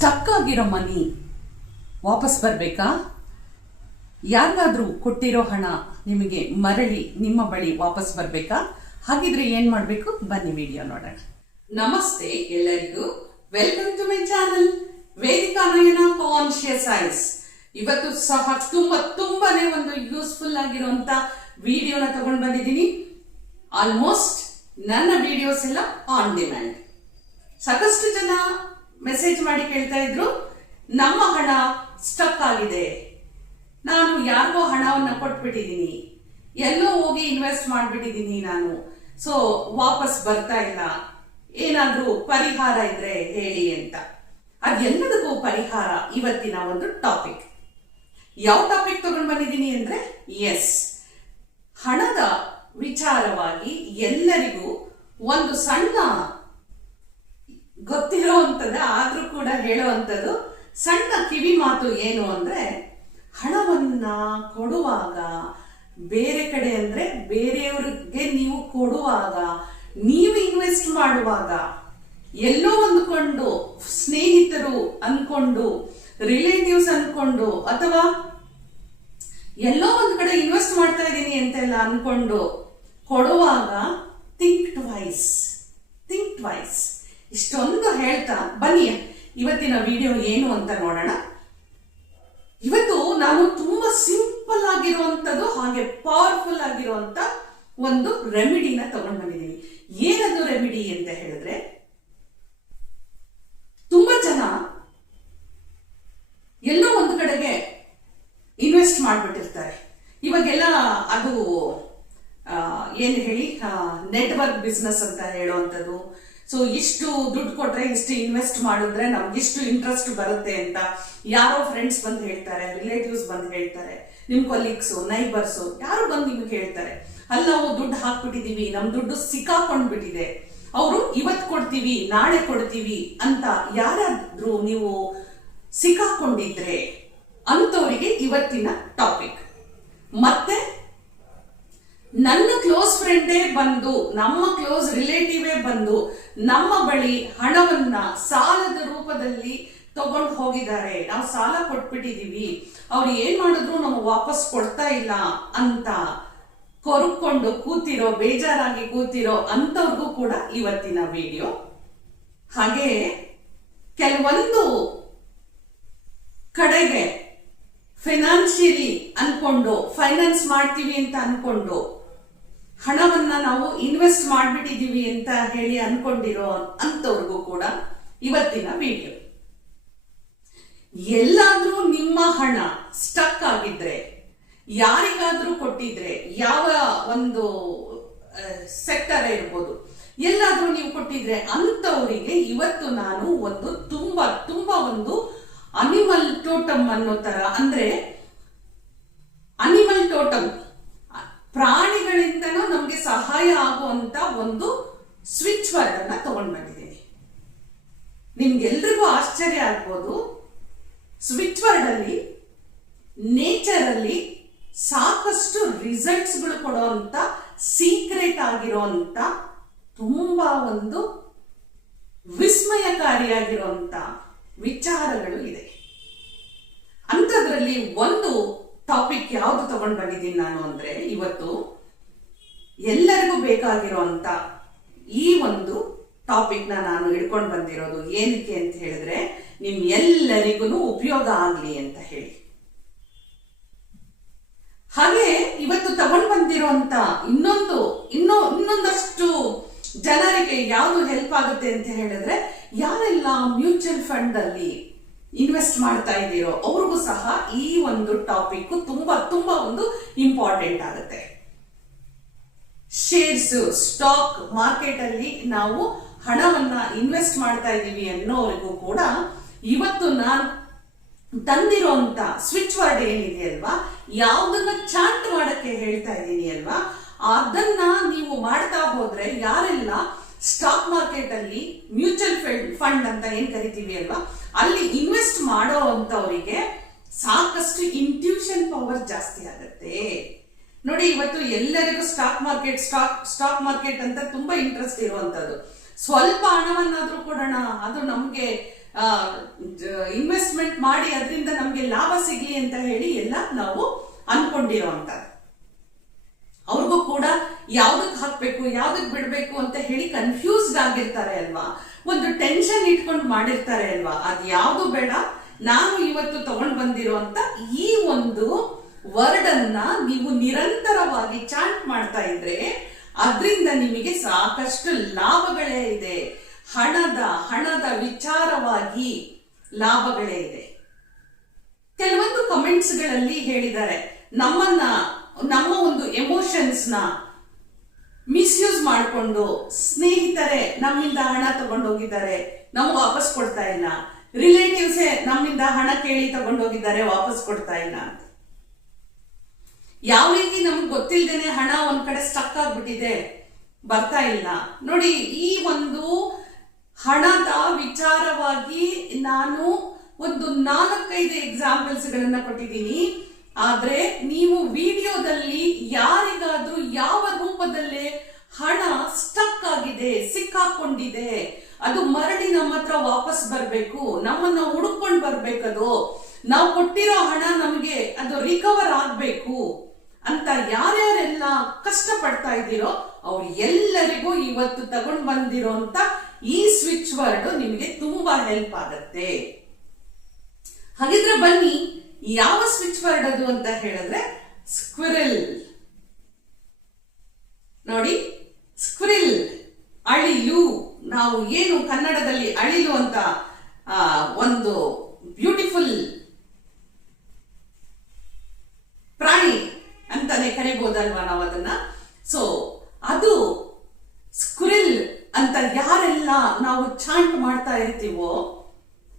Stuck ಆಗಿರೋ ಮನಿ ವಾಪಸ್ ಬರಬೇಕಾ? ಯಾರಿಗಾದ್ರೂ ಕೊಟ್ಟಿರೋ ಹಣ ನಿಮಗೆ ಮರಳಿ ನಿಮ್ಮ ಬಳಿ ವಾಪಸ್ ಬರಬೇಕಾ? ಹಾಗಿದ್ರೆ ಏನ್ ಮಾಡಬೇಕು? ಬನ್ನಿ ವಿಡಿಯೋ ನೋಡೋಣ. ನಮಸ್ತೆ ಎಲ್ಲರಿಗೂ, welcome to my channel Vedika Nayana conscious eyes. ಇವತ್ತು ಸಹ ತುಂಬಾನೇ ಒಂದು ಯೂಸ್ಫುಲ್ ಆಗಿರುವಂತ ವಿಡಿಯೋನ ತಗೊಂಡು ಬಂದಿದ್ದೀನಿ. ಆಲ್ಮೋಸ್ಟ್ ನನ್ನ ವಿಡಿಯೋಸ್ ಎಲ್ಲ ಆನ್ ಡಿಮ್ಯಾಂಡ್. ಸಾಕಷ್ಟು ಜನ ಮೆಸೇಜ್ ಮಾಡಿ ಕೇಳ್ತಾ ಇದ್ರು, ನಮ್ಮ ಹಣ ಸ್ಟಕ್ ಆಗಿದೆ, ನಾನು ಯಾರಿಗೋ ಹಣವನ್ನ ಕೊಟ್ಬಿಟ್ಟಿದ್ದೀನಿ, ಎಲ್ಲೋ ಹೋಗಿ ಇನ್ವೆಸ್ಟ್ ಮಾಡ್ಬಿಟ್ಟಿದ್ದೀನಿ ನಾನು, ಸೊ ವಾಪಸ್ ಬರ್ತಾ ಇಲ್ಲ, ಏನಾದ್ರೂ ಪರಿಹಾರ ಇದ್ರೆ ಹೇಳಿ ಅಂತ. ಅದೆಲ್ಲದಕ್ಕೂ ಪರಿಹಾರ ಇವತ್ತಿನ ಒಂದು ಟಾಪಿಕ್. ಯಾವ ಟಾಪಿಕ್ ತಗೊಂಡು ಬಂದಿದ್ದೀನಿ ಅಂದ್ರೆ, ಎಸ್, ಹಣದ ವಿಚಾರವಾಗಿ ಎಲ್ಲರಿಗೂ ಒಂದು ಸಣ್ಣ ಗೊತ್ತಿರೋವಂಥದ್ದು ಆದ್ರೂ ಕೂಡ ಹೇಳುವಂಥದ್ದು ಸಣ್ಣ ಕಿವಿ ಮಾತು ಏನು ಅಂದ್ರೆ, ಹಣವನ್ನ ಕೊಡುವಾಗ ಬೇರೆ ಕಡೆ ಅಂದ್ರೆ ಬೇರೆಯವ್ರಿಗೆ ನೀವು ಕೊಡುವಾಗ, ನೀವು ಇನ್ವೆಸ್ಟ್ ಮಾಡುವಾಗ, ಎಲ್ಲೋ ಅಂದ್ಕೊಂಡು ಸ್ನೇಹಿತರು ಅನ್ಕೊಂಡು, ರಿಲೇಟಿವ್ಸ್ ಅನ್ಕೊಂಡು, ಅಥವಾ ಎಲ್ಲೋ ಒಂದ್ ಕಡೆ ಇನ್ವೆಸ್ಟ್ ಮಾಡ್ತಾ ಇದ್ದೀನಿ ಅಂತೆಲ್ಲ ಅನ್ಕೊಂಡು ಕೊಡುವಾಗ ಥಿಂಕ್ ಟ್ವೈಸ್. ಇಷ್ಟೊಂದು ಹೇಳ್ತಾ ಬನ್ನಿ ಇವತ್ತಿನ ವಿಡಿಯೋ ಏನು ಅಂತ ನೋಡೋಣ. ಇವತ್ತು ನಾನು ತುಂಬಾ ಸಿಂಪಲ್ ಆಗಿರುವಂತದ್ದು ಹಾಗೆ ಪವರ್ಫುಲ್ ಆಗಿರುವಂತ ಒಂದು ರೆಮಿಡಿನ ತಗೊಂಡು ಬಂದಿದ್ದೀನಿ. ಏನದು ರೆಮಿಡಿ ಅಂತ ಹೇಳಿದ್ರೆ, ತುಂಬಾ ಜನ ಎಲ್ಲೋ ಒಂದು ಕಡೆಗೆ ಇನ್ವೆಸ್ಟ್ ಮಾಡ್ಬಿಟ್ಟಿರ್ತಾರೆ. ಇವಾಗೆಲ್ಲ ಅದು ಏನು ಹೇಳಿ, ನೆಟ್ವರ್ಕ್ ಬಿಸ್ನೆಸ್ ಅಂತ ಹೇಳುವಂಥದ್ದು. ಸೊ ಇಷ್ಟು ದುಡ್ಡು ಕೊಟ್ರೆ ಇಷ್ಟು ಇನ್ವೆಸ್ಟ್ ಮಾಡಿದ್ರೆ ನಮ್ಗಿಷ್ಟು ಇಂಟ್ರೆಸ್ಟ್ ಬರುತ್ತೆ ಅಂತ ಯಾರೋ ಫ್ರೆಂಡ್ಸ್ ಬಂದು ಹೇಳ್ತಾರೆ, ರಿಲೇಟಿವ್ಸ್ ಬಂದು ಹೇಳ್ತಾರೆ, ನಿಮ್ ಕೊಲೀಗ್ಸು, ನೈಬರ್ಸು ಯಾರು ಬಂದು ನಿಮ್ಗೆ ಹೇಳ್ತಾರೆ, ಅಲ್ಲಿ ನಾವು ದುಡ್ಡು ಹಾಕ್ಬಿಟ್ಟಿದೀವಿ, ನಮ್ ದುಡ್ಡು ಸಿಕ್ಕಾಕೊಂಡ್ಬಿಟ್ಟಿದೆ, ಅವರು ಇವತ್ ಕೊಡ್ತೀವಿ ನಾಳೆ ಕೊಡ್ತೀವಿ ಅಂತ ಯಾರಾದ್ರೂ ನೀವು ಸಿಕ್ಕಾಕೊಂಡಿದ್ರೆ ಅಂತವರಿಗೆ ಇವತ್ತಿನ ಟಾಪಿಕ್. ಮತ್ತೆ ನನ್ನ ಕ್ಲೋಸ್ ಫ್ರೆಂಡೇ ಬಂದು, ನಮ್ಮ ಕ್ಲೋಸ್ ರಿಲೇಟಿವೇ ಬಂದು ನಮ್ಮ ಬಳಿ ಹಣವನ್ನ ಸಾಲದ ರೂಪದಲ್ಲಿ ತಗೊಂಡು ಹೋಗಿದ್ದಾರೆ, ನಾವು ಸಾಲ ಕೊಟ್ಬಿಟ್ಟಿದೀವಿ, ಅವ್ರು ಏನ್ ಮಾಡಿದ್ರು ನಾವು ವಾಪಸ್ ಕೊಡ್ತಾ ಇಲ್ಲ ಅಂತ ಕೊರ್ಕೊಂಡು ಕೂತಿರೋ, ಬೇಜಾರಾಗಿ ಕೂತಿರೋ ಅಂತವ್ರಿಗೂ ಕೂಡ ಇವತ್ತಿನ ವಿಡಿಯೋ. ಹಾಗೆ ಕೆಲವೊಂದು ಕಡೆಗೆ ಫೈನಾನ್ಷಿಯಲಿ ಅನ್ಕೊಂಡು, ಫೈನಾನ್ಸ್ ಮಾಡ್ತೀವಿ ಅಂತ ಅನ್ಕೊಂಡು ಹಣವನ್ನ ನಾವು ಇನ್ವೆಸ್ಟ್ ಮಾಡ್ಬಿಟ್ಟಿದೀವಿ ಅಂತ ಹೇಳಿ ಅನ್ಕೊಂಡಿರೋ ಅಂತವ್ರಿಗೂ ಕೂಡ ಇವತ್ತಿನ ವಿಡಿಯೋ. ಎಲ್ಲಾದ್ರೂ ನಿಮ್ಮ ಹಣ ಸ್ಟಕ್ ಆಗಿದ್ರೆ, ಯಾರಿಗಾದ್ರೂ ಕೊಟ್ಟಿದ್ರೆ, ಯಾವ ಒಂದು ಸೆಕ್ಟರ್ ಇರ್ಬೋದು, ಎಲ್ಲಾದ್ರೂ ನೀವು ಕೊಟ್ಟಿದ್ರೆ ಅಂತವರಿಗೆ ಇವತ್ತು ನಾನು ಒಂದು ತುಂಬಾ ಒಂದು ಅನಿಮಲ್ ಟೋಟಮ್ ಅನ್ನೋ ತರ, ಅಂದ್ರೆ ಅನಿಮಲ್ ಟೋಟಮ್, ಪ್ರಾಣಿಗಳಿಂದನೂ ನಮ್ಗೆ ಸಹಾಯ ಆಗುವಂತ ಒಂದು ಸ್ವಿಚ್ ವರ್ಡ್ ಅನ್ನ ತಗೊಂಡ್ ಬಂದಿದ್ದೀನಿ. ನಿಮ್ಗೆಲ್ರಿಗೂ ಆಶ್ಚರ್ಯ ಆಗ್ಬೋದು, ಸ್ವಿಚ್ ವರ್ಡ್ ಅಲ್ಲಿ ನೇಚರ್ ಅಲ್ಲಿ ಸಾಕಷ್ಟು ರಿಸಲ್ಟ್ಸ್ ಗಳು ಕೊಡುವಂತ, ಸೀಕ್ರೆಟ್ ಆಗಿರುವಂತ, ತುಂಬಾ ಒಂದು ವಿಸ್ಮಯಕಾರಿಯಾಗಿರುವಂತ ವಿಚಾರಗಳು ಇದೆ. ಅಂಥದ್ರಲ್ಲಿ ಒಂದು ಟಾಪಿಕ್ ಯಾವುದು ತಗೊಂಡು ಬಂದಿದ್ದೀನಿ ನಾನು ಅಂದ್ರೆ, ಇವತ್ತು ಎಲ್ಲರಿಗೂ ಬೇಕಾಗಿರುವಂತ ಈ ಒಂದು ಟಾಪಿಕ್ ನಾನು ಹಿಡ್ಕೊಂಡು ಬಂದಿರೋದು ಏನಕ್ಕೆ ಅಂತ ಹೇಳಿದ್ರೆ, ನಿಮ್ ಎಲ್ಲರಿಗೂ ಉಪಯೋಗ ಆಗ್ಲಿ ಅಂತ ಹೇಳಿ. ಹಾಗೆ ಇವತ್ತು ತಗೊಂಡು ಬಂದಿರುವಂತ ಇನ್ನೊಂದಷ್ಟು ಜನರಿಗೆ ಯಾವುದು ಹೆಲ್ಪ್ ಆಗುತ್ತೆ ಅಂತ ಹೇಳಿದ್ರೆ, ಯಾರೆಲ್ಲ ಮ್ಯೂಚುವಲ್ ಫಂಡ್ ಅಲ್ಲಿ ಇನ್ವೆಸ್ಟ್ ಮಾಡ್ತಾ ಇದ್ದೀರೋ ಅವ್ರಿಗೂ ಸಹ ಈ ಒಂದು ಟಾಪಿಕ್ ತುಂಬಾ ಒಂದು ಇಂಪಾರ್ಟೆಂಟ್ ಆಗುತ್ತೆ. ಶೇರ್ಸ್, ಸ್ಟಾಕ್ ಮಾರ್ಕೆಟ್ ಅಲ್ಲಿ ನಾವು ಹಣವನ್ನ ಇನ್ವೆಸ್ಟ್ ಮಾಡ್ತಾ ಇದ್ದೀವಿ ಅನ್ನೋರಿಗೂ ಕೂಡ ಇವತ್ತು ನಾನು ತಂದಿರುವಂತ ಸ್ವಿಚ್ ವರ್ಡ್ ಏನಿದೆ ಅಲ್ವಾ, ಯಾವ್ದನ್ನ ಚಾಂಟ್ ಮಾಡಕ್ಕೆ ಹೇಳ್ತಾ ಇದ್ದೀನಿ ಅಲ್ವಾ, ಅದನ್ನ ನೀವು ಮಾಡ್ತಾ ಹೋದ್ರೆ ಯಾರೆಲ್ಲ ಸ್ಟಾಕ್ ಮಾರ್ಕೆಟ್ ಅಲ್ಲಿ ಮ್ಯೂಚುವಲ್ ಫಂಡ್ ಅಂತ ಏನ್ ಕರಿತೀವಿ ಅಲ್ವಾ, ಅಲ್ಲಿ ಇನ್ವೆಸ್ಟ್ ಮಾಡೋ ಅಂತವರಿಗೆ ಸಾಕಷ್ಟು ಇಂಟ್ಯೂಷನ್ ಪವರ್ ಜಾಸ್ತಿ ಆಗುತ್ತೆ. ನೋಡಿ, ಇವತ್ತು ಎಲ್ಲರಿಗೂ ಸ್ಟಾಕ್ ಮಾರ್ಕೆಟ್ ಅಂತ ತುಂಬಾ ಇಂಟ್ರೆಸ್ಟ್ ಇರುವಂತದ್ದು. ಸ್ವಲ್ಪ ಹಣವನ್ನಾದ್ರೂ ಕೊಡೋಣ, ಅದು ನಮ್ಗೆ ಇನ್ವೆಸ್ಟ್ಮೆಂಟ್ ಮಾಡಿ ಅದರಿಂದ ನಮ್ಗೆ ಲಾಭ ಸಿಗ್ಲಿ ಅಂತ ಹೇಳಿ ಎಲ್ಲ ನಾವು ಅನ್ಕೊಂಡಿರೋಂತ. ಅವ್ರಿಗೂ ಕೂಡ ಯಾವ್ದಕ್ ಹಾಕ್ಬೇಕು ಯಾವ್ದಕ್ ಬಿಡ್ಬೇಕು ಅಂತ ಹೇಳಿ ಕನ್ಫ್ಯೂಸ್ಡ್ ಆಗಿರ್ತಾರೆ ಅಲ್ವಾ, ಒಂದು ಟೆನ್ಷನ್ ಇಟ್ಕೊಂಡು ಮಾಡಿರ್ತಾರೆ ಅಲ್ವಾ. ಅದ್ ಯಾವ್ದು ಬೇಡ, ನಾನು ಇವತ್ತು ತಗೊಂಡ್ ಬಂದಿರುವಂತ ಈ ಒಂದು ವರ್ಡ್ ಅನ್ನ ನೀವು ನಿರಂತರವಾಗಿ ಚಾಂಟ್ ಮಾಡ್ತಾ ಇದ್ರೆ ಅದರಿಂದ ನಿಮಗೆ ಸಾಕಷ್ಟು ಲಾಭಗಳೇ ಇದೆ. ಹಣದ ವಿಚಾರವಾಗಿ ಲಾಭಗಳೇ ಇದೆ. ಕೆಲವೊಂದು ಕಮೆಂಟ್ಸ್ ಗಳಲ್ಲಿ ಹೇಳಿದ್ದಾರೆ, ನಮ್ಮ ಒಂದು ಎಮೋಷನ್ಸ್ ನ ಮಿಸ್ಯೂಸ್ ಮಾಡಿಕೊಂಡು ಸ್ನೇಹಿತರೆ ನಮ್ಮಿಂದ ಹಣ ತಗೊಂಡೋಗಿದ್ದಾರೆ, ನಮ್ಗೆ ವಾಪಸ್ ಕೊಡ್ತಾ ಇಲ್ಲ, ರಿಲೇಟಿವ್ಸೇ ನಮ್ಮಿಂದ ಹಣ ಕೇಳಿ ತಗೊಂಡೋಗಿದ್ದಾರೆ, ವಾಪಸ್ ಕೊಡ್ತಾ ಇಲ್ಲ ಅಂತ. ಯಾವ ರೀತಿ ನಮ್ಗೆ ಗೊತ್ತಿಲ್ದೇನೆ ಹಣ ಒಂದ್ ಕಡೆ ಸ್ಟಕ್ ಆಗ್ಬಿಟ್ಟಿದೆ, ಬರ್ತಾ ಇಲ್ಲ ನೋಡಿ. ಈ ಒಂದು ಹಣದ ವಿಚಾರವಾಗಿ ನಾನು ಒಂದು 4-5 ಎಕ್ಸಾಂಪಲ್ಸ್ ಗಳನ್ನ ಕೊಟ್ಟಿದ್ದೀನಿ. ಆದ್ರೆ ನೀವು ವಿಡಿಯೋದಲ್ಲಿ ಯಾರಿಗಾದ್ರೂ ಯಾವ ರೂಪದಲ್ಲೇ ಹಣ ಸ್ಟಕ್ ಆಗಿದೆ, ಸಿಕ್ಕಾಕೊಂಡಿದೆ, ಅದು ಮರಳಿ ನಮ್ಮ ಹತ್ರ ವಾಪಸ್ ಬರ್ಬೇಕು, ನಮ್ಮನ್ನ ಹುಡುಕೊಂಡು ಬರ್ಬೇಕದು, ನಾವು ಕೊಟ್ಟಿರೋ ಹಣ ನಮಗೆ ಅದು ರಿಕವರ್ ಆಗ್ಬೇಕು ಅಂತ ಯಾರ್ಯಾರೆಲ್ಲ ಕಷ್ಟ ಪಡ್ತಾ ಇದ್ದೀರೋ ಅವ್ರು ಎಲ್ಲರಿಗೂ ಇವತ್ತು ತಗೊಂಡ್ ಬಂದಿರೋಂತ ಈ ಸ್ವಿಚ್ ವರ್ಡ್ ನಿಮಗೆ ತುಂಬಾ ಹೆಲ್ಪ್ ಆಗತ್ತೆ. ಹಾಗಿದ್ರೆ ಬನ್ನಿ, ಯಾವ ಸ್ವಿಚ್ ವರ್ಡ್ ಅದು ಅಂತ ಹೇಳಿದ್ರೆ ಸ್ಕ್ವಿರಲ್. ನೋಡಿ, ಸ್ಕ್ವಿರಲ್ ಅಳಿಲು. ನಾವು ಏನು ಕನ್ನಡದಲ್ಲಿ ಅಳಿಲು ಅಂತ ಒಂದು ಬ್ಯೂಟಿಫುಲ್ ಪ್ರಾಣಿ ಅಂತಾನೆ ಕರಿಬಹುದಲ್ವಾ ನಾವು ಅದನ್ನ. ಸೊ ಅದು ಸ್ಕ್ವಿರಲ್ ಅಂತ ಯಾರೆಲ್ಲ ನಾವು ಚಾಂಟ್ ಮಾಡ್ತಾ ಇರ್ತೀವೋ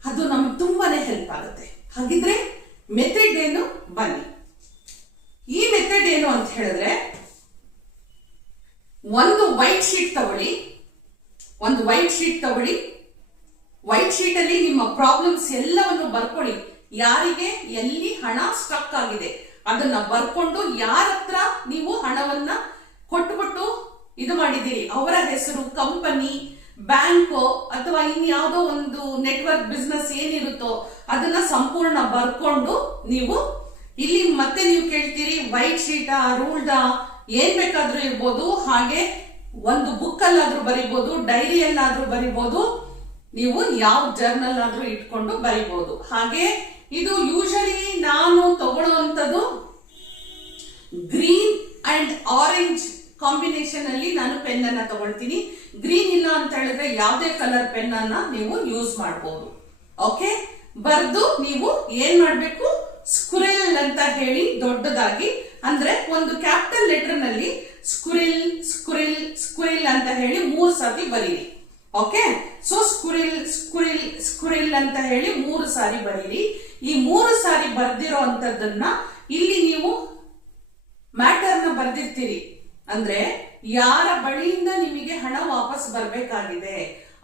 ಅದು ನಮ್ಗೆ ತುಂಬಾನೇ ಹೆಲ್ಪ್ ಆಗುತ್ತೆ. ಹಾಗಿದ್ರೆ ಮೆಥಡ್ ಏನು, ಬನ್ನಿ. ಈ ಮೆಥಡ್ ಏನು ಅಂತ ಹೇಳಿದ್ರೆ, ಒಂದು ವೈಟ್ ಶೀಟ್ ತಗೊಳ್ಳಿ. ವೈಟ್ ಶೀಟ್ ಅಲ್ಲಿ ನಿಮ್ಮ ಪ್ರಾಬ್ಲಮ್ಸ್ ಎಲ್ಲವನ್ನು ಬರ್ಕೊಳ್ಳಿ. ಯಾರಿಗೆ ಎಲ್ಲಿ ಹಣ ಸ್ಟಕ್ ಆಗಿದೆ ಅದನ್ನ ಬರ್ಕೊಂಡು ಯಾರ ಹತ್ರ ನೀವು ಹಣವನ್ನ ಕೊಟ್ಬಿಟ್ಟು ಇದು ಮಾಡಿದ್ದೀರಿ, ಅವರ ಹೆಸರು, ಕಂಪನಿ, ಬ್ಯಾಂಕೋ ಅಥವಾ ಇನ್ಯಾವುದೋ ಒಂದು ನೆಟ್ವರ್ಕ್ ಬಿಸ್ನೆಸ್ ಏನಿರುತ್ತೋ ಅದನ್ನ ಸಂಪೂರ್ಣ ಬರ್ಕೊಂಡು ನೀವು ಇಲ್ಲಿ ಮತ್ತೆ ನೀವು ಕೇಳ್ತೀರಿ ವೈಟ್ ಶೀಟಾ, ರೂಲ್ಡಾ, ಏನ್ ಬೇಕಾದ್ರೂ ಇರ್ಬೋದು. ಹಾಗೆ ಒಂದು ಬುಕ್ ಅಲ್ಲಾದ್ರೂ ಬರಿಬಹುದು, ಡೈರಿಯಲ್ಲಾದ್ರೂ ಬರಿಬಹುದು, ನೀವು ಯಾವ ಜರ್ನಲ್ ಆದ್ರೂ ಇಟ್ಕೊಂಡು ಬರಿಬಹುದು. ಹಾಗೆ ಇದು ಯೂಶಲಿ ನಾನು ತಗೊಳ್ಳುವಂಥದ್ದು ಗ್ರೀನ್ ಅಂಡ್ ಆರೆಂಜ್ ಕಾಂಬಿನೇಷನ್ ಅಲ್ಲಿ ನಾನು ಪೆನ್ ಅನ್ನ ತಗೊಳ್ತೀನಿ. ಗ್ರೀನ್ ಇಲ್ಲ ಅಂತ ಹೇಳಿದ್ರೆ ಯಾವುದೇ ಕಲರ್ ಪೆನ್ ಅನ್ನ ನೀವು ಯೂಸ್ ಮಾಡಬಹುದು. ಓಕೆ, ಬರ್ದು ನೀವು ಏನ್ ಮಾಡ್ಬೇಕು, ಸ್ಕ್ವಿರಲ್ ಅಂತ ಹೇಳಿ ದೊಡ್ಡದಾಗಿ, ಅಂದ್ರೆ ಒಂದು ಕ್ಯಾಪಿಟಲ್ ಲೆಟರ್ ನಲ್ಲಿ ಸ್ಕ್ವಿರಲ್ ಸ್ಕ್ವಿರಲ್ ಸ್ಕ್ವಿರಲ್ ಅಂತ ಹೇಳಿ 3 ಸಾರಿ ಬರೀರಿ. Okay, so squirrel squirrel squirrel ಅಂತ ಹೇಳಿ 3 ಸಾರಿ ಬರೀರಿ. ಈ 3 ಸಾರಿ ಬರ್ದಿರೋ ಅಂತದನ್ನ ಇಲ್ಲಿ ನೀವು ಮ್ಯಾಟರ್ ನ ಬರ್ದಿರ್ತೀರಿ. ಅಂದ್ರೆ ಯಾರ ಬಳಿಯಿಂದ ನಿಮಗೆ ಹಣ ವಾಪಸ್ ಬರ್ಬೇಕಾಗಿದೆ,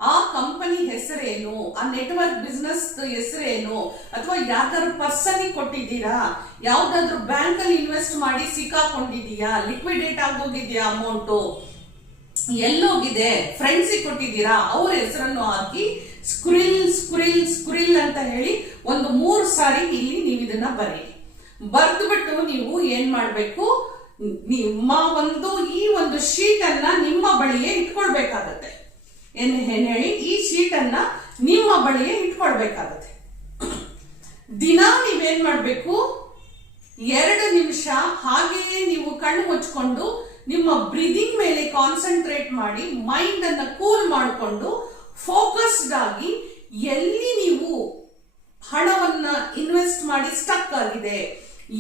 ಆ ಕಂಪನಿ ಹೆಸರೇನು, ಆ ನೆಟ್ವರ್ಕ್ ಬಿಸ್ನೆಸ್ ಹೆಸರೇನು, ಅಥವಾ ಯಾವ್ದಾದ್ರು ಪರ್ಸನ್ ಕೊಟ್ಟಿದ್ದೀರಾ, ಯಾವ್ದಾದ್ರು ಬ್ಯಾಂಕ್ ಅಲ್ಲಿ ಇನ್ವೆಸ್ಟ್ ಮಾಡಿ ಸಿಕ್ಕಾಕೊಂಡಿದೀಯಾ, ಲಿಕ್ವಿಡೇಟ್ ಆಗೋಗಿದ್ಯಾ, ಅಮೌಂಟು ಎಲ್ಲೋಗಿದೆ, ಫ್ರೆಂಡ್ಸ್ ಕೊಟ್ಟಿದ್ದೀರಾ, ಅವ್ರ ಹೆಸರನ್ನು ಹಾಕಿ ಸ್ಕ್ವಿರಲ್ ಸ್ಕ್ವಿರಲ್ ಸ್ಕ್ವಿರಲ್ ಅಂತ ಹೇಳಿ ಒಂದು 3 ಸಾರಿ ಇಲ್ಲಿ ನೀವು ಇದನ್ನ ಬರೀರಿ. ಬರ್ದು ಬಿಟ್ಟು ನೀವು ಏನ್ ಮಾಡ್ಬೇಕು, ನಿಮ್ಮ ಈ ಒಂದು ಶೀಟ್ ಅನ್ನ ನಿಮ್ಮ ಬಳಿಯೇ ಇಟ್ಕೊಳ್ಬೇಕಾಗತ್ತೆ. ಏನ್ ಹೇಳಿ, ಈ ಶೀಟ್ ಅನ್ನ ನಿಮ್ಮ ಬಳಿಯೇ ಇಟ್ಕೊಳ್ಬೇಕಾಗತ್ತೆ. ದಿನ ನೀವೇನ್ ಮಾಡ್ಬೇಕು, 2 ನಿಮಿಷ ಹಾಗೆಯೇ ನೀವು ಕಣ್ಣು ಮುಚ್ಕೊಂಡು ನಿಮ್ಮ ಬ್ರೀದಿಂಗ್ ಮೇಲೆ ಕಾನ್ಸಂಟ್ರೇಟ್ ಮಾಡಿ ಮೈಂಡ್ ಅನ್ನ ಕೂಲ್ ಮಾಡಿಕೊಂಡು ಫೋಕಸ್ಡ್ ಆಗಿ ಎಲ್ಲಿ ನೀವು ಹಣವನ್ನ ಇನ್ವೆಸ್ಟ್ ಮಾಡಿ ಸ್ಟಕ್ ಆಗಿದೆ,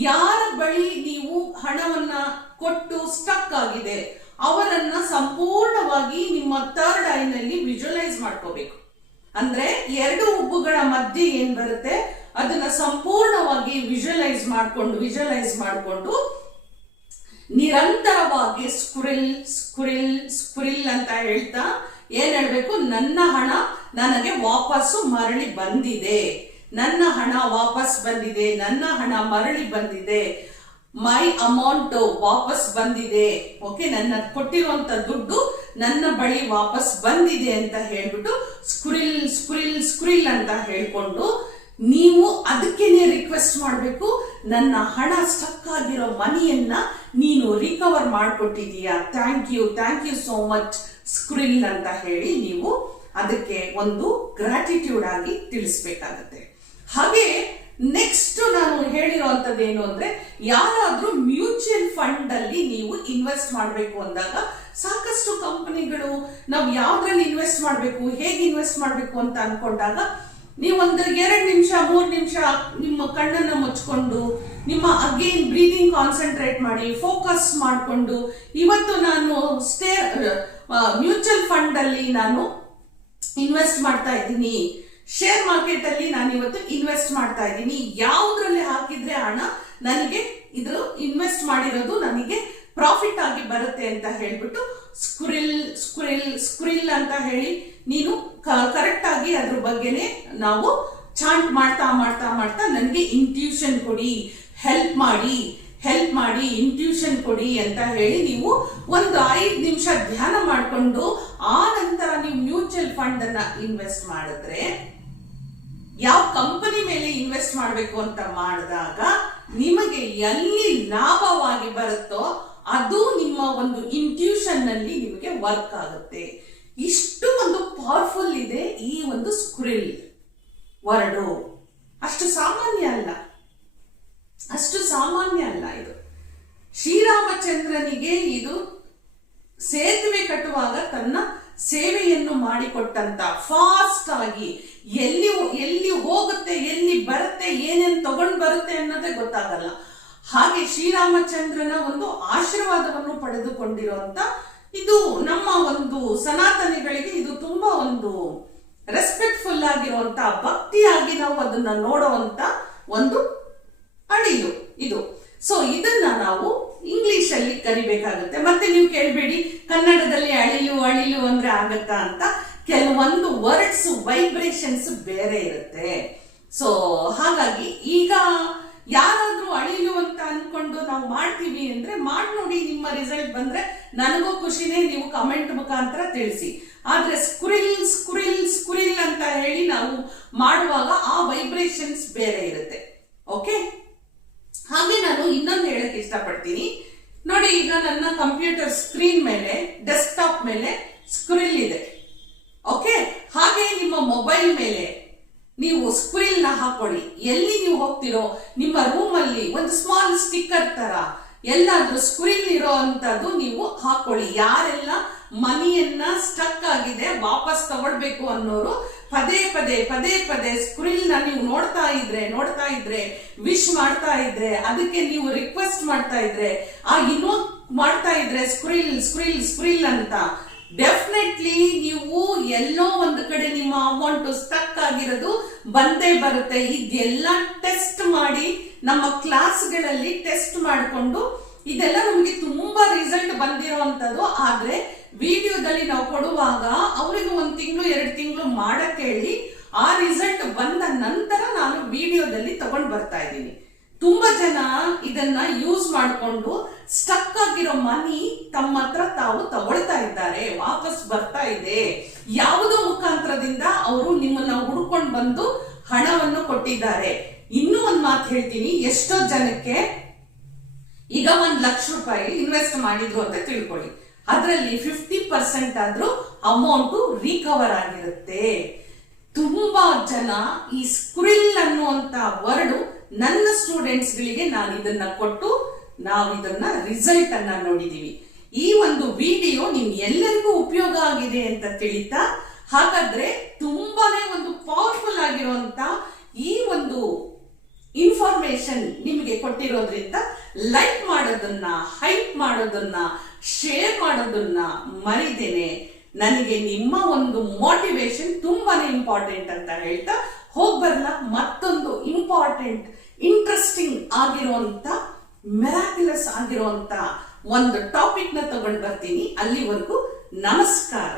ಯಾರ ಬಳಿ ನೀವು ಹಣವನ್ನ ಕೊಟ್ಟು ಸ್ಟಕ್ ಆಗಿದೆ ಅವರನ್ನ ಸಂಪೂರ್ಣವಾಗಿ ನಿಮ್ಮ ಥರ್ಡ್ ಐ ನಲ್ಲಿ ವಿಜುವಲೈಸ್ ಮಾಡ್ಕೋಬೇಕು. ಅಂದ್ರೆ 2 ಹುಬ್ಬುಗಳ ಮಧ್ಯೆ ಏನ್ ಬರುತ್ತೆ ಅದನ್ನ ಸಂಪೂರ್ಣವಾಗಿ ವಿಜುವಲೈಸ್ ಮಾಡ್ಕೊಂಡು ನಿರಂತರವಾಗಿ ಸ್ಕ್ವಿರಲ್ ಸ್ಕ್ವಿರಲ್ ಸ್ಕ್ವಿರಲ್ ಅಂತ ಹೇಳ್ತಾ ಏನ್ ಹೇಳ್ಬೇಕು, ನನ್ನ ಹಣ ನನಗೆ ವಾಪಸ್ಸು ಮರಳಿ ಬಂದಿದೆ, ನನ್ನ ಹಣ ವಾಪಸ್ ಬಂದಿದೆ, ನನ್ನ ಹಣ ಮರಳಿ ಬಂದಿದೆ ಮೈ ಅಮೌಂಟ್ ವಾಪಸ್ ಬಂದಿದೆ, ಓಕೆ, ನನ್ನ ಕೊಟ್ಟಿರುವಂತ ದುಡ್ಡು ನನ್ನ ಬಳಿ ವಾಪಸ್ ಬಂದಿದೆ ಅಂತ ಹೇಳ್ಬಿಟ್ಟು ಸ್ಕ್ರಿಲ್ ಸ್ಕ್ರಿಲ್ ಸ್ಕ್ರಿಲ್ ಅಂತ ಹೇಳ್ಕೊಂಡು ನೀವು ಅದಕ್ಕೇನೆ ರಿಕ್ವೆಸ್ಟ್ ಮಾಡಬೇಕು, ನನ್ನ ಹಣ ಸ್ಟಕ್ ಆಗಿರೋ ಮನಿಯನ್ನ ನೀನು ರಿಕವರ್ ಮಾಡಿಕೊಟ್ಟಿದೀಯಾ, thank you so much Skrill ಅಂತ ಹೇಳಿ ನೀವು ಅದಕ್ಕೆ ಒಂದು ಗ್ರಾಟಿಟ್ಯೂಡ್ ಆಗಿ ತಿಳಿಸ್ಬೇಕಾಗತ್ತೆ. ಹಾಗೆ ನೆಕ್ಸ್ಟ್ ನಾನು ಹೇಳಿರುವಂತದ್ದು ಏನು ಅಂದ್ರೆ, ಯಾರಾದ್ರೂ ಮ್ಯೂಚುವಲ್ ಫಂಡ್ ಅಲ್ಲಿ ನೀವು ಇನ್ವೆಸ್ಟ್ ಮಾಡಬೇಕು ಅಂದಾಗ ಸಾಕಷ್ಟು ಕಂಪನಿಗಳು ನಾವು ಯಾವ್ದ್ರಲ್ಲಿ ಇನ್ವೆಸ್ಟ್ ಮಾಡಬೇಕು, ಹೇಗೆ ಇನ್ವೆಸ್ಟ್ ಮಾಡಬೇಕು ಅಂತ ಅನ್ಕೊಂಡಾಗ ನೀವೊಂದು 2 ನಿಮಿಷ 3 ನಿಮಿಷ ನಿಮ್ಮ ಕಣ್ಣನ್ನ ಮುಚ್ಕೊಂಡು ನಿಮ್ಮ ಅಗೇನ್ ಬ್ರೀದಿಂಗ್ ಕಾನ್ಸಂಟ್ರೇಟ್ ಮಾಡಿ ಫೋಕಸ್ ಮಾಡಿಕೊಂಡು ಇವತ್ತು ನಾನು ಮ್ಯೂಚುವಲ್ ಫಂಡ್ ಅಲ್ಲಿ ನಾನು ಇನ್ವೆಸ್ಟ್ ಮಾಡ್ತಾ ಇದ್ದೀನಿ, ಶೇರ್ ಮಾರ್ಕೆಟ್ ಅಲ್ಲಿ ನಾನು ಇವತ್ತು ಇನ್ವೆಸ್ಟ್ ಮಾಡ್ತಾ ಇದ್ದೀನಿ, ಯಾವುದ್ರಲ್ಲಿ ಹಾಕಿದ್ರೆ ಹಣ ನನಗೆ ಇದು ಇನ್ವೆಸ್ಟ್ ಮಾಡಿರೋದು ನನಗೆ ಪ್ರಾಫಿಟ್ ಆಗಿ ಬರುತ್ತೆ ಅಂತ ಹೇಳ್ಬಿಟ್ಟು ಸ್ಕ್ರಿಲ್ ಸ್ಕ್ರಿಲ್ ಸ್ಕ್ರಿಲ್ ಅಂತ ಹೇಳಿ ನೀನು ಕರೆಕ್ಟ್ ಆಗಿ ಅದ್ರ ಬಗ್ಗೆನೆ ನಾವು ಚಾಂಟ್ ಮಾಡ್ತಾ ಮಾಡ್ತಾ ಮಾಡ್ತಾ ನನಗೆ ಇಂಟ್ಯೂಷನ್ ಕೊಡಿ, ಹೆಲ್ಪ್ ಮಾಡಿ ಇಂಟ್ಯೂಷನ್ ಕೊಡಿ ಅಂತ ಹೇಳಿ ನೀವು ಒಂದು 5 ನಿಮಿಷ ಧ್ಯಾನ ಮಾಡಿಕೊಂಡು ಆ ನಂತರ ನೀವು ಮ್ಯೂಚುವಲ್ ಫಂಡ್ ಅನ್ನ ಇನ್ವೆಸ್ಟ್ ಮಾಡಿದ್ರೆ, ಯಾವ ಕಂಪನಿ ಮೇಲೆ ಇನ್ವೆಸ್ಟ್ ಮಾಡಬೇಕು ಅಂತ ಮಾಡಿದಾಗ ನಿಮಗೆ ಎಲ್ಲಿ ಲಾಭವಾಗಿ ಬರುತ್ತೋ ಅದು ನಿಮ್ಮ ಒಂದು ಇಂಟ್ಯೂಷನ್ ನಲ್ಲಿ ನಿಮಗೆ ವರ್ಕ್ ಆಗುತ್ತೆ. ಇಷ್ಟು ಒಂದು ಪವರ್ಫುಲ್ ಇದೆ ಈ ಒಂದು ಸ್ಕ್ರಿಲ್ ವರ್ಡು. ಅಷ್ಟು ಸಾಮಾನ್ಯ ಅಲ್ಲ ಇದು. ಶ್ರೀರಾಮಚಂದ್ರನಿಗೆ ಇದು ಸೇತುವೆ ಕಟ್ಟುವಾಗ ತನ್ನ ಸೇವೆಯನ್ನು ಮಾಡಿಕೊಟ್ಟಂತ, ಫಾಸ್ಟ್ ಆಗಿ ಎಲ್ಲಿ ಹೋಗುತ್ತೆ ಎಲ್ಲಿ ಬರುತ್ತೆ ಏನೇನ್ ತಗೊಂಡ್ ಬರುತ್ತೆ ಅನ್ನೋದೇ ಗೊತ್ತಾಗಲ್ಲ. ಹಾಗೆ ಶ್ರೀರಾಮಚಂದ್ರನ ಒಂದು ಆಶೀರ್ವಾದವನ್ನು ಪಡೆದುಕೊಂಡಿರುವಂತ ಇದು ನಮ್ಮ ಒಂದು ಸನಾತನಿಗಳಿಗೆ ಇದು ತುಂಬಾ ಒಂದು ರೆಸ್ಪೆಕ್ಟ್ಫುಲ್ ಆಗಿರುವಂತ, ಭಕ್ತಿಯಾಗಿ ನಾವು ಅದನ್ನ ನೋಡುವಂತ ಒಂದು ಅಳಿಲು ಇದು. ಸೊ ಇದನ್ನ ನಾವು ಇಂಗ್ಲಿಷ್ ಅಲ್ಲಿ ಕರಿಬೇಕಾಗುತ್ತೆ. ಮತ್ತೆ ನೀವು ಕೇಳ್ಬೇಡಿ ಕನ್ನಡದಲ್ಲಿ ಅಳಿಲು ಅಂದ್ರೆ ಆಗತ್ತಾ ಅಂತ, ಕೆಲವೊಂದು ವರ್ಡ್ಸ್ ವೈಬ್ರೇಷನ್ಸ್ ಬೇರೆ ಇರುತ್ತೆ. ಸೊ ಹಾಗಾಗಿ ಈಗ ಯಾರಾದ್ರೂ ಅಳಿಲು ಅಂತ ಅನ್ಕೊಂಡು ನಾವು ಮಾಡ್ತೀವಿ ಅಂದ್ರೆ ಮಾಡಿ ನೋಡಿ, ನಿಮ್ಮ ರಿಸಲ್ಟ್ ಬಂದ್ರೆ ನನಗೂ ಖುಷಿನೇ, ನೀವು ಕಮೆಂಟ್ ಮುಖಾಂತರ ತಿಳಿಸಿ. ಆದ್ರೆ ಸ್ಕ್ರಿಲ್ ಸ್ಕ್ರಿಲ್ ಸ್ಕ್ರಿಲ್ ಅಂತ ಹೇಳಿ ನಾವು ಮಾಡುವಾಗ ಆ ವೈಬ್ರೇಷನ್ಸ್ ಬೇರೆ ಇರುತ್ತೆ. ಓಕೆ, ಹಾಗೆ ನಾನು ಇನ್ನೊಂದು ಹೇಳಕ್ ಇಷ್ಟಪಡ್ತೀನಿ ನೋಡಿ. ಈಗ ನನ್ನ ಕಂಪ್ಯೂಟರ್ ಸ್ಕ್ರೀನ್ ಮೇಲೆ, ಡೆಸ್ಕ್ಟಾಪ್ ಮೇಲೆ ಸ್ಕ್ರಿಲ್ ಇದೆ. ಓಕೆ, ಹಾಗೆ ನಿಮ್ಮ ಮೊಬೈಲ್ ಮೇಲೆ ನೀವು ಸ್ಕ್ರಿಲ್ ನ ಹಾಕೊಳ್ಳಿ. ಎಲ್ಲಿ ನೀವು ಹೋಗ್ತಿರೋ ನಿಮ್ಮ ರೂಮ್ ಅಲ್ಲಿ ಒಂದು ಸ್ಮಾಲ್ ಸ್ಟಿಕ್ಕರ್ ತರ ಎಲ್ಲಾದ್ರೂ ಸ್ಕ್ರಿಲ್ ಇರೋ ಅಂತದ್ದು ನೀವು ಹಾಕೊಳ್ಳಿ. ಯಾರೆಲ್ಲ ಮನಿಯನ್ನ ಸ್ಟಕ್ ಆಗಿದೆ ವಾಪಸ್ ತಗೊಳ್ಬೇಕು ಅನ್ನೋರು ಪದೇ ಪದೇ ಸ್ಕ್ರಿಲ್ ನ ನೀವು ನೋಡ್ತಾ ಇದ್ರೆ ವಿಶ್ ಮಾಡ್ತಾ ಇದ್ರೆ, ಅದಕ್ಕೆ ನೀವು ರಿಕ್ವೆಸ್ಟ್ ಮಾಡ್ತಾ ಇದ್ರೆ, ಇನ್ವೋಕ್ ಮಾಡ್ತಾ ಇದ್ರೆ ಸ್ಕ್ರಿಲ್ ಸ್ಕ್ರಿಲ್ ಸ್ಕ್ರಿಲ್ ಅಂತ, ಡೆಫಿನೆಟ್ಲಿ ನೀವು ಎಲ್ಲೋ ಒಂದು ಕಡೆ ನಿಮ್ಮ ಅಮೌಂಟ್ ಸ್ಟಕ್ ಆಗಿರೋದು ಬಂದೇ ಬರುತ್ತೆ. ಇದೆಲ್ಲ ಟೆಸ್ಟ್ ಮಾಡಿ ನಮ್ಮ ಕ್ಲಾಸ್ಗಳಲ್ಲಿ ಟೆಸ್ಟ್ ಮಾಡಿಕೊಂಡು ಇದೆಲ್ಲ ನಮಗೆ ತುಂಬಾ ರಿಸಲ್ಟ್ ಬಂದಿರುವಂತದ್ದು. ಆದ್ರೆ ವಿಡಿಯೋದಲ್ಲಿ ನಾವು ಕೊಡುವಾಗ ಅವರಿಗೆ 1 ತಿಂಗಳು 2 ತಿಂಗಳು ಮಾಡಕ್ ಹೇಳಿ ಆ ರಿಸಲ್ಟ್ ಬಂದ ನಂತರ ನಾನು ವಿಡಿಯೋದಲ್ಲಿ ತಗೊಂಡ್ ಬರ್ತಾ ಇದ್ದೀನಿ. ತುಂಬಾ ಜನ ಇದನ್ನ ಯೂಸ್ ಮಾಡಿಕೊಂಡು ಸ್ಟಕ್ ಆಗಿರೋ ಮನಿ ತಮ್ಮ ಹತ್ರ ತಾವು ತಗೊಳ್ತಾ ಇದ್ದಾರೆ, ವಾಪಸ್ ಬರ್ತಾ ಇದೆ. ಯಾವುದೋ ಮುಖಾಂತರದಿಂದ ಅವರು ನಿಮ್ಮನ್ನ ಹುಡ್ಕೊಂಡು ಬಂದು ಹಣವನ್ನು ಕೊಟ್ಟಿದ್ದಾರೆ. ಇನ್ನೂ ಒಂದ್ ಮಾತು ಹೇಳ್ತೀನಿ, ಎಷ್ಟೋ ಜನಕ್ಕೆ ಈಗ 1 ಲಕ್ಷ ರೂಪಾಯಿ ಇನ್ವೆಸ್ಟ್ ಮಾಡಿದ್ರು ಅಂತ ತಿಳ್ಕೊಳ್ಳಿ, ಅದರಲ್ಲಿ 50% ಆದ್ರೂ ಅಮೌಂಟ್ ರಿಕವರ್ ಆಗಿರುತ್ತೆ. ತುಂಬಾ ಜನ ಈ ಸ್ಕ್ರಿಲ್ ಅನ್ನುವಂತ ವರ್ಡ್ ನನ್ನ ಸ್ಟೂಡೆಂಟ್ಸ್ ಗಳಿಗೆ ನಾನು ಇದನ್ನ ಕೊಟ್ಟು ನಾವು ಇದನ್ನ ರಿಸಲ್ಟ್ ಅನ್ನ ನೋಡಿದೀವಿ. ಈ ಒಂದು ವಿಡಿಯೋ ನಿಮ್ ಎಲ್ಲರಿಗೂ ಉಪಯೋಗ ಆಗಿದೆ ಅಂತ ತಿಳಿತಾ, ಹಾಗಾದ್ರೆ ತುಂಬಾನೇ ಒಂದು ಪವರ್ಫುಲ್ ಆಗಿರುವಂತ ಈ ಒಂದು ಇನ್ಫಾರ್ಮೇಶನ್ ನಿಮಗೆ ಕೊಟ್ಟಿರೋದ್ರಿಂದ ಲೈಕ್ ಮಾಡೋದನ್ನ, ಹೈಪ್ ಮಾಡೋದನ್ನ, ಶೇರ್ ಮಾಡೋದನ್ನ ಮರಿದೇನೆ. ನನಗೆ ನಿಮ್ಮ ಒಂದು ಮೋಟಿವೇಶನ್ ತುಂಬಾನೇ ಇಂಪಾರ್ಟೆಂಟ್ ಅಂತ ಹೇಳ್ತಾ ಹೋಗ್ಬರ್ಲ ಮತ್ತೊಂದು ಇಂಪಾರ್ಟೆಂಟ್ ಇಂಟ್ರೆಸ್ಟಿಂಗ್ ಆಗಿರುವಂತ ಮಿರಾಕ್ಯುಲಸ್ ಆಗಿರುವಂತ ಒಂದು ಟಾಪಿಕ್ ನ ತಗೊಂಡು ಬರ್ತೀನಿ. ಅಲ್ಲಿವರೆಗೂ ನಮಸ್ಕಾರ.